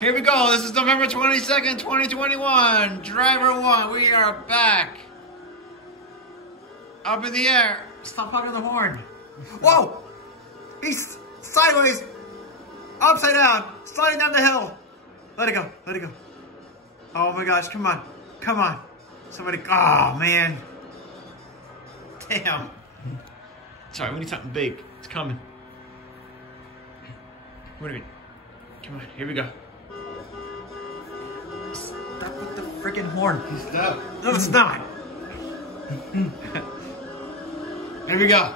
Here we go. This is November 22nd, 2021. Driver 1, we are back. Up in the air. Stop honking the horn. Whoa! He's sideways, upside down, sliding down the hill. Let it go, let it go. Oh my gosh, come on, come on. Somebody, oh man. Damn. Sorry, we need something big. It's coming. What do you mean? Come on, here we go. Stop with the freaking horn. Stop. No, it's not. Here we go.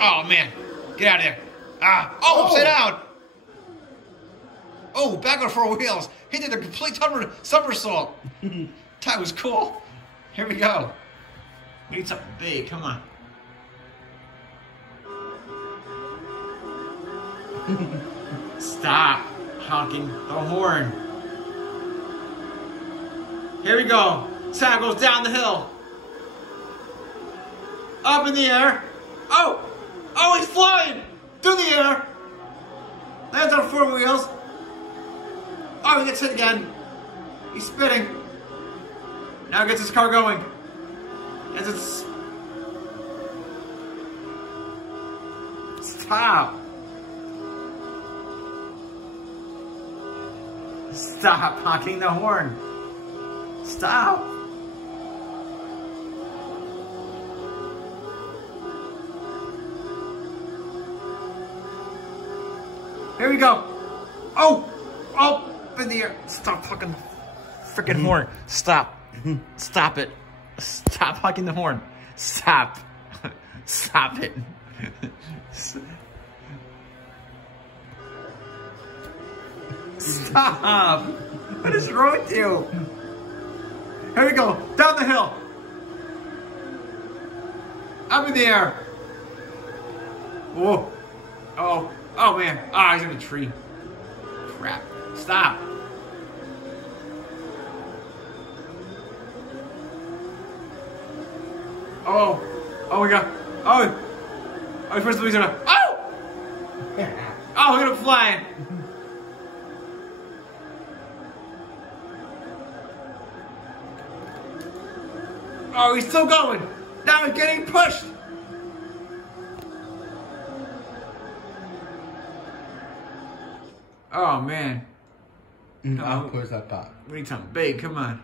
Oh man, get out of there. Ah, oh, upside down. Oh, back on 4 wheels. He did a complete somersault. That was cool. Here we go. We need something big, come on. Stop honking the horn. Here we go. Sam goes down the hill. Up in the air. Oh! Oh, he's flying! Through the air! Lands on 4 wheels. Oh, he gets hit again. He's spinning. Now gets his car going. As it's... Stop! Stop honking the horn. Stop. Here we go. Oh! Oh! Up in the air. Stop honking the freaking horn. Stop. Stop it. Stop honking the horn. Stop. Stop it. Stop! What is wrong with you? Here we go, down the hill. Up in the air. Whoa. Oh, oh man. Ah, he's in a tree. Crap. Stop. Oh. Oh my god. Oh. Oh, first of all, oh! Oh, look at him flying. Oh, he's still going. Now he's getting pushed. Oh, man. I'll push that back. We need something big. Come on.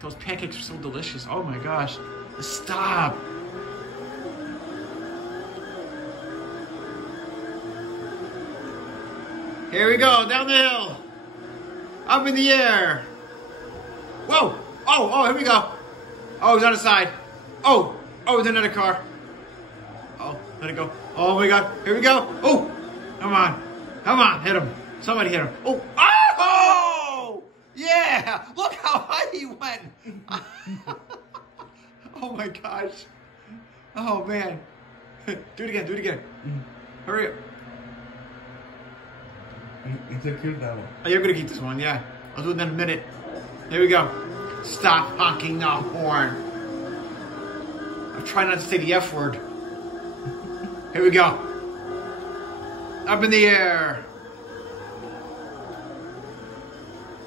Those pancakes are so delicious. Oh, my gosh. Stop. Here we go. Down the hill. Up in the air. Whoa. Oh, oh, here we go. Oh, he's on the side. Oh, oh, there's another car. Oh, let it go. Oh my god, here we go. Oh, come on. Come on, hit him. Somebody hit him. Oh, oh! Yeah! Look how high he went. Oh my gosh. Oh man. Do it again, do it again. Hurry up. It's a good that one. Oh, you're gonna keep this one, yeah. I'll do it in a minute. Here we go. Stop honking the horn. I'm trying not to say the F word. Here we go. Up in the air.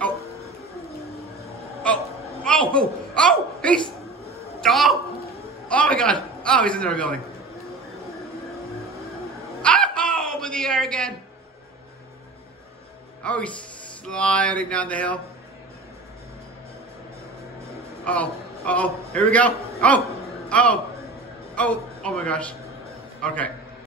Oh. Oh. Oh. Oh. Oh. He's. Oh. Oh my gosh. Oh, he's in the building. Oh, up in the air again. Oh, he's sliding down the hill. Oh, oh, here we go. Oh, oh, oh, oh my gosh. Okay.